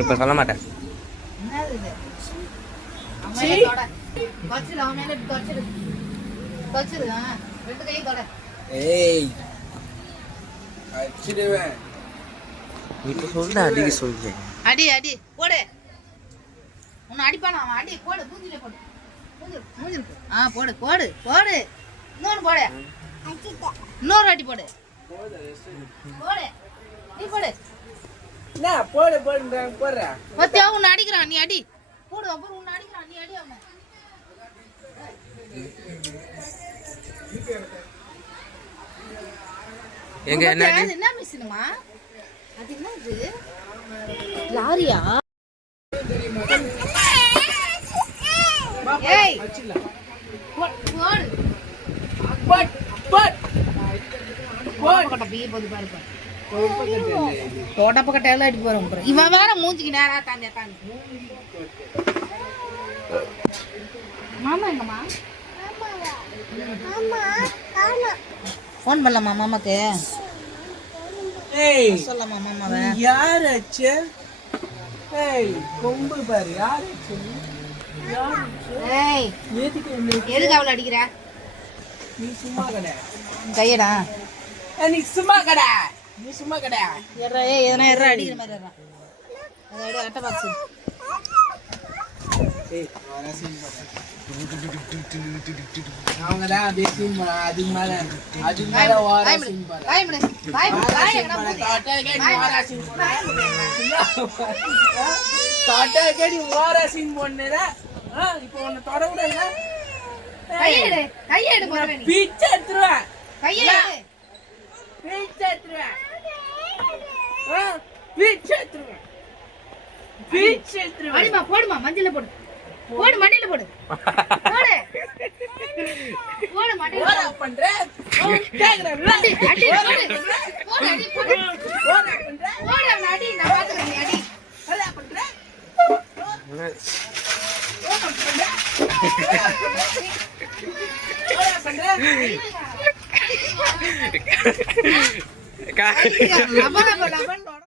இப்போ சொல்ல மாட்டேன். ஏய் அடிச்சிடுவேன். இப்போ சொல்லிட்டு அடிக்க சொல்றேன். அடி அடி போடு. உன்னை அடிப்பானா அவன்? அடி போடு மூஞ்சில போடு. மூஞ்சில. ஆ போடு போடு போடு. இன்னொன்று போடு. இன்னொரு அடி போடு. போடு. நீ போடு. என்ன போடு போடுன்றாங்க போடுறா. பத்தியா உன்னை அடிக்கிறான் நீ அடி. போடு அப்புறம் உன்னை அடிக்கிறான் நீ அடி அவனை. எங்க என்ன என்ன மிஷினுமா? அது என்னது? லாரியா? ஏய் போ- போடு போட். போட் தோட்டப்பக்கட்டை பீய போது பாரு பாரு. தோட்டப்பக்கட்டை எல்லாம் அடி பாரு. இவன் வேற மூஞ்சிக்கு நேரா தாண்டி தாண்டி மாமா எங்கம்மா ஃபோன் பண்ணலாமா மாமாக்கு ஏய் சொல்லலாமா மாமாவை யார் ஏய் கொம்பு பாரு யார் யார் ஏய் எதுக்கு அவளை அடிக்கிற நீ சும்மா கடை கையடா நீ சும்மா கடை நீ சும்மா கடை. எறா ஏய் எதனா எறா அடிக்கிற மாதிரி எறா அடி அட்டை பாக்ஸ் ஏய் அவங்க தான் அப்படியே சீன் மேல. மேல சீன் முடி முடி சீன் இப்போ உன்னை தொட கையெடு கையெடு பிச்சை எடுத்துருவேன். கையெடு பிச்சை எடுத்துருவேன் ஆ, பிச்சை எடுத்துருவேன் பிச்சை எடுத்துருவேன் அடிமா போடுமா மஞ்சள்ல போடு. போடு மண்டையில போடு. போடு. போடு மண்டையில ஓரா பண்ற கேக்குறேன் அடி அடி போடு போடு அடி போடு. ஓரா பண்ற போடு அவனை அடி நான் பாத்துக்கிறேன் நீ அடி. ஓரா பண்ற ஓரா பண்ற